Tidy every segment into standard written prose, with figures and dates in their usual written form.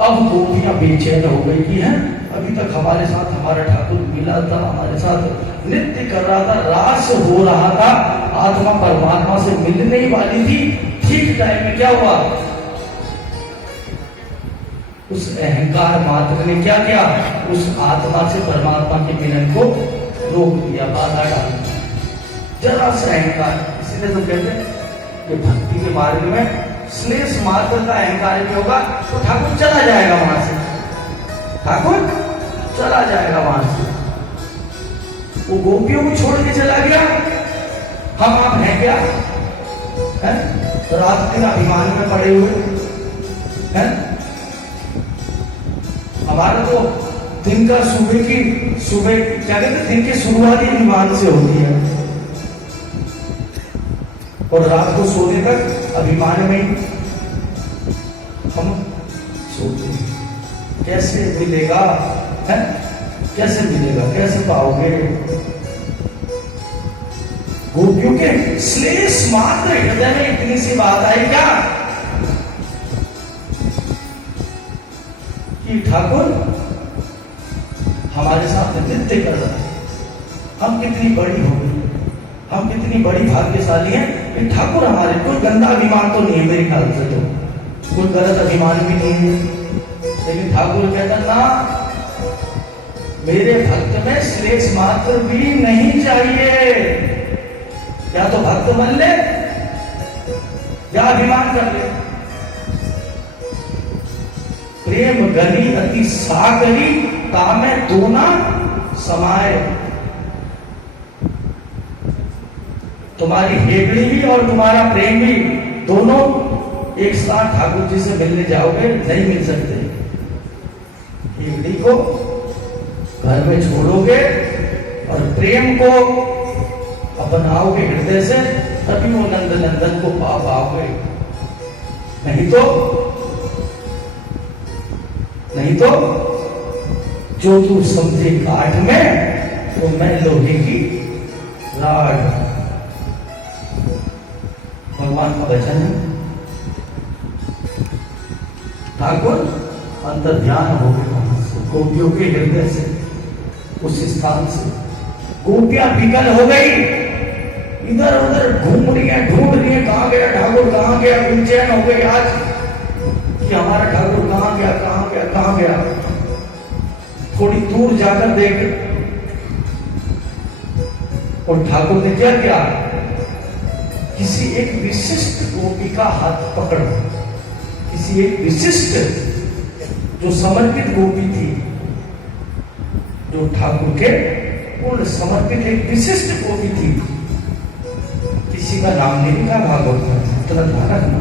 अब गोपियां बेचैन हो गई कि है अभी तक हमारे साथ हमारा ठाकुर मिला था, हमारे साथ नृत्य कर रहा था, रास हो रहा था, आत्मा परमात्मा से मिलने ही वाली थी। ठीक टाइम में क्या हुआ, उस अहंकार मात्र ने क्या किया, उस आत्मा से परमात्मा के मिलन को रोक दिया, बाधा डाल दी। जरा सा अहंकार, इसलिए तो कहते हैं कि भक्ति के मार्ग में श्लेष मात्र का अहंकार भी होगा तो ठाकुर चला जाएगा वहां से, ठाकुर चला जाएगा वहां से। वो गोपियों को छोड़ के चला गया, हम आप हैं क्या, है रात दिन अभिमान में पड़े हुए हैं। हमारा तो दिन का सुबह क्या कहते, दिन की शुरुआत ही अभिमान से होती है और रात को सोने तक अभिमान में हम सोते हैं। कैसे मिलेगा, है कैसे मिलेगा, कैसे पाओगे। गोपियों के श्लेष मात्र हृदय में इतनी सी बात आई क्या कि ठाकुर हमारे साथ नृत्य कर रहा है, हम कितनी बड़ी हो गई, हम कितनी बड़ी भाग्यशाली हैं कि ठाकुर हमारे, कोई गंदा अभिमान तो नहीं है मेरे ख्याल से, तो कोई गलत अभिमान भी नहीं है, लेकिन ठाकुर कहता ना मेरे भक्त में श्लेष मात्र भी नहीं चाहिए। या तो भक्त बन ले या अभिमान कर ले। प्रेम गनी अति सागरी तामे दोना समाये। तुम्हारी हेगड़ी भी और तुम्हारा प्रेम भी दोनों एक साथ ठाकुर जी से मिलने जाओगे, नहीं मिल सकते। हेगड़ी को घर में छोड़ोगे और प्रेम को अपनाओगे हृदय से, तभी वो नंद नंदन को पा पाओगे। नहीं तो जो तू समझे काठ में तो मैं लोहे की राड। भगवान का वचन है। ठाकुर अंतर ध्यान हो गए गोपियों के हृदय से, उस स्थान से। गोपियां विकल हो गई, इधर उधर घूम रही है, ढूंढ रही है, कहां गया ठाकुर, कहां गया। बेचैन हो गई आज कि हमारा ठाकुर कहां गया, कहां गया, कहां गया। थोड़ी दूर जाकर देख और ठाकुर ने क्या किया, किसी एक विशिष्ट गोपी का हाथ पकड़, किसी एक विशिष्ट जो समर्पित गोपी थी, जो ठाकुर के पूर्ण समर्पित एक विशिष्ट गोपी थी। किसी का नाम नहीं लिखा भागवत में, इतना ध्यान रखना।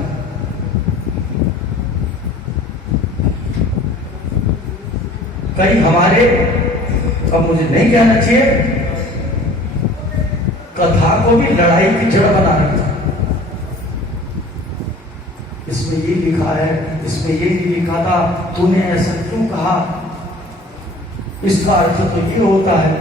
कई हमारे, अब मुझे नहीं कहना चाहिए, कथा को भी लड़ाई की जड़ बना रखा। इसमें ये लिखा है, इसमें ये नहीं लिखा था, तूने ऐसा क्यों कहा, इसका अर्थ तो ये होता है?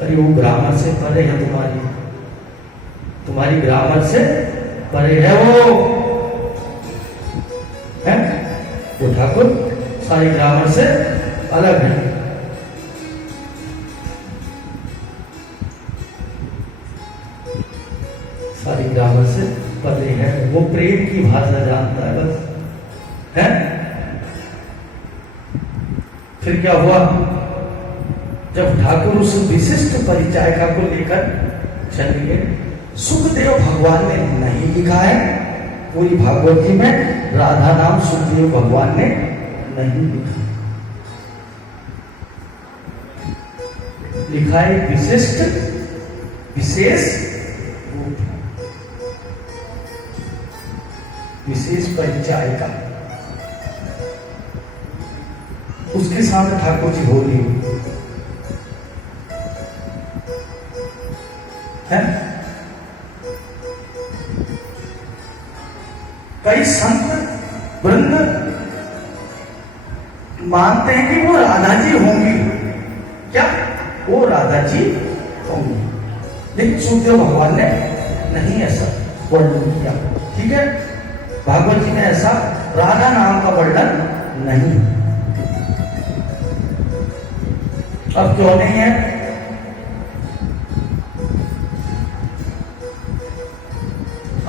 अरे वो ग्रामर से परे है, तुम्हारी ग्रामर से परे है वो, है वो ठाकुर सारी ग्रामर से अलग है। सारी ग्रामर से परे है, वो प्रेम की भाषा जानता है बस, है। फिर क्या हुआ, जब ठाकुर उस विशिष्ट परिचायिका को लेकर चले गए, सुखदेव भगवान ने नहीं लिखा है पूरी भागवत जी में, राधा नाम सुखदेव भगवान ने नहीं लिखा, लिखा है विशिष्ट विशेष विशेष परिचायिका। उसके सामने ठाकुर जी बोली है। कई संत वृंद मानते हैं कि वो राधा जी होंगी, क्या वो राधा जी होंगी, लेकिन सुखदेव भगवान ने नहीं ऐसा वर्णन किया। ठीक है, भागवत जी में ऐसा राधा नाम का वर्णन नहीं। अब क्यों नहीं है?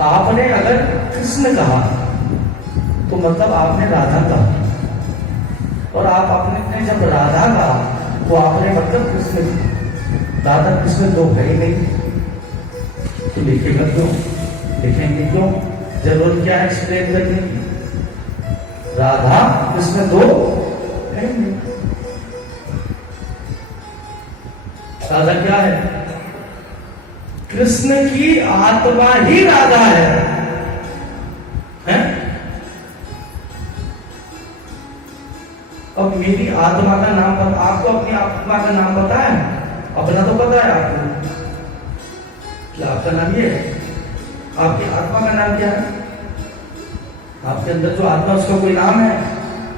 आपने अगर कृष्ण कहा तो मतलब आपने राधा कहा, और आप अपने जब राधा कहा तो आपने मतलब कृष्ण कहा। राधा कृष्ण दो है ही नहीं, तो लिखेगा क्यों? लिखेंगे क्यों? जरूरत क्या है एक्सप्लेन करने की? राधा कृष्ण दो है नहीं। राधा क्या है? कृष्ण की आत्मा ही राधा है? अब मेरी आत्मा का नाम पता, आपको अपनी आत्मा का नाम पता है? अपना तो पता है आपको, क्या आपका नाम ये है? आपकी आत्मा का नाम क्या है? आपके अंदर जो आत्मा उसका कोई नाम है?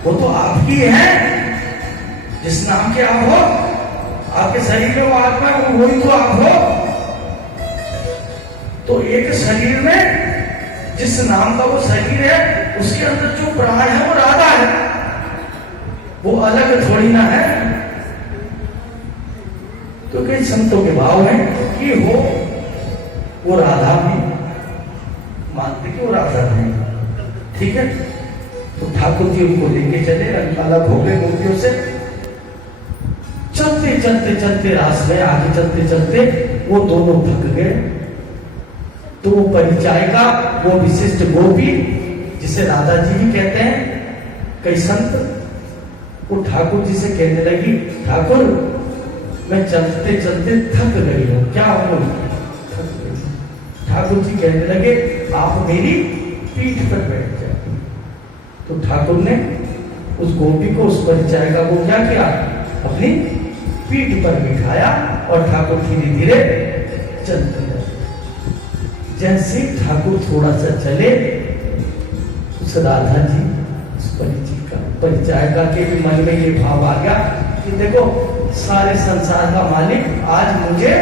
वो तो आपकी है, जिस नाम के आप हो। आपके शरीर में वो आत्मा है, वही तो आप हो। तो एक शरीर में जिस नाम का वो शरीर है, उसके अंदर जो प्राण है वो राधा है, वो अलग थोड़ी ना है। तो कई संतों के भाव है कि वो राधा भी मानते कि वो राधा नहीं। ठीक है, तो ठाकुर जी उनको लेके चले, अलग हो गए मूर्तियों से। चलते चलते चलते रास में आगे चलते चलते वो दोनों थक गए। तो वो परिचायिका, वो विशिष्ट गोपी जिसे राधा जी भी कहते हैं कई संत, वो ठाकुर जी से कहने लगी, ठाकुर मैं चलते चलते थक गई हूं, क्या हूं? थक गई। ठाकुर जी कहने लगे, आप मेरी पीठ पर बैठ जाए। तो ठाकुर ने उस गोपी को, उस परिचायिका को क्या किया? अपनी पीठ पर बिठाया और ठाकुर धीरे धीरे चलते रहे। जैसे ठाकुर थोड़ा सा चले, उस राधा जी, उस परिचायिका के भी मन में ये भाव आ गया कि देखो सारे संसार का मालिक आज मुझे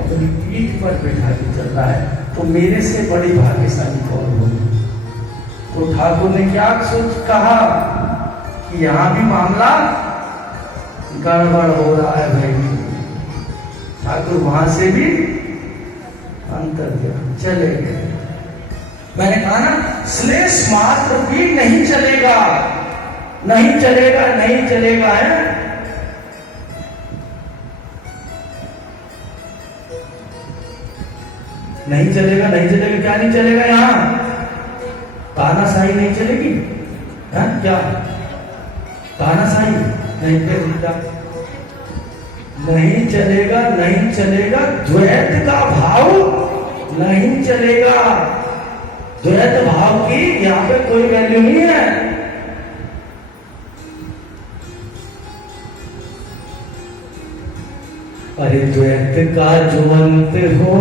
अपनी पीठ पर बैठा के चल रहा है, तो मेरे से बड़ी भाग्यशाली कौन होगी? तो ठाकुर ने क्या सोच कहा कि यहां भी मामला गड़बड़ हो रहा है भाई। ठाकुर वहां से भी अंतर चले गए। मैंने कहा ना, श्लेष मात्र भी नहीं चलेगा, नहीं चलेगा, नहीं चलेगा है। नहीं चलेगा, नहीं चलेगा, क्या नहीं चलेगा? यहां तानाशाही नहीं चलेगी है क्या? तानाशाही नहीं चलेगा, नहीं चलेगा, नहीं चलेगा। द्वैत का भाव नहीं चलेगा। द्वैत भाव की यहां पे कोई वैल्यू नहीं है। अरे द्वैत का जो अंत हो